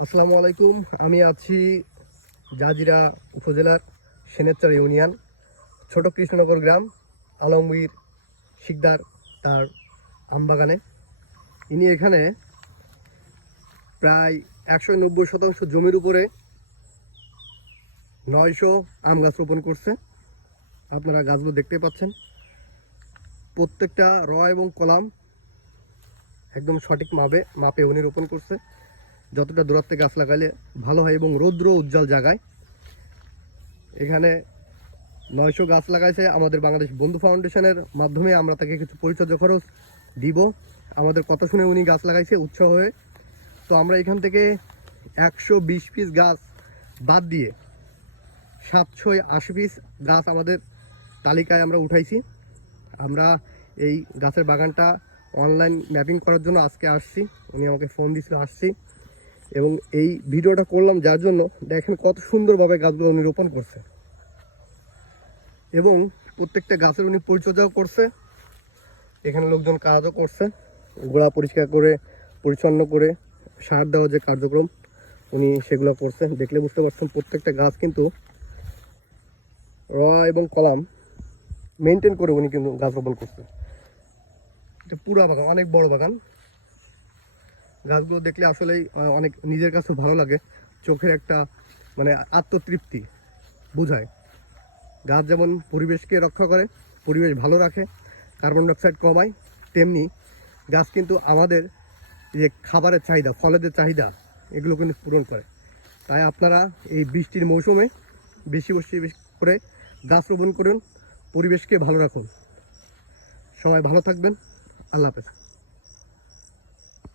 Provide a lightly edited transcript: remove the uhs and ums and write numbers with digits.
আসসালামু আলাইকুম। আমি আছি জাজিরা উপজেলার সেনেরচর ইউনিয়ন ছোট কৃষ্ণনগর গ্রাম আলমগীর শিকদার তার আমবাগানে। ইনি এখানে প্রায় 190 শতাংশ জমির উপরে 900 আম গাছ রোপণ করছে। আপনারা গাছগুলো দেখতে পাচ্ছেন, প্রত্যেকটা র এবং কলাম একদম সঠিক মাপে উনি রোপণ করছে। যতটা দূরত্বে গাছ লাগালে ভালো হয় এবং রৌদ্র উজ্জ্বল জায়গায়। এখানে 900 গাছ লাগাইছে আমাদের বাংলাদেশ বন্ধু ফাউন্ডেশনের মাধ্যমে। আমরা তাকে কিছু পরিচর্যা খরচ দিব। আমাদের কথা শুনে উনি গাছ লাগাইছে উৎসাহ হয়ে। তো আমরা এখান থেকে 120 পিস গাছ বাদ দিয়ে 780 পিস গাছ আমাদের তালিকায় আমরা উঠাইছি। আমরা এই গাছের বাগানটা অনলাইন ম্যাপিং করার জন্য আজকে আসছি। উনি আমাকে ফোন দিয়েছিল, আসছি এবং এই ভিডিওটা করলাম যার জন্য দেখেন কত সুন্দরভাবে গাছগুলো উনি রোপণ করছে এবং প্রত্যেকটা গাছের উনি পরিচর্যাও করছে। এখানে লোকজন কাজও করছে, গোড়া পরিষ্কার করে পরিচ্ছন্ন করে সার দেওয়া যে কার্যক্রম উনি সেগুলো করছে। দেখলে বুঝতে পারছেন প্রত্যেকটা গাছ কিন্তু র এবং কলাম মেনটেন করে উনি কিন্তু গাছ রোপণ করছে। এটা পুরা বাগান, অনেক বড় বাগান। গাছগুলো দেখলে আসলেই অনেক নিজের কাছেও ভালো লাগে, চোখের একটা মানে আত্মতৃপ্তি বোঝায়। গাছ যেমন পরিবেশকে রক্ষা করে, পরিবেশ ভালো রাখে, কার্বন ডাইঅক্সাইড কমায়, তেমনি গাছ কিন্তু আমাদের যে খাবারের চাহিদা, ফলের চাহিদা এগুলো কিন্তু পূরণ করে। তাই আপনারা এই বৃষ্টির মৌসুমে বেশি করে গাছ রোপণ করুন, পরিবেশকে ভালো রাখুন। সবাই ভালো থাকবেন। আল্লাহ হাফেজ।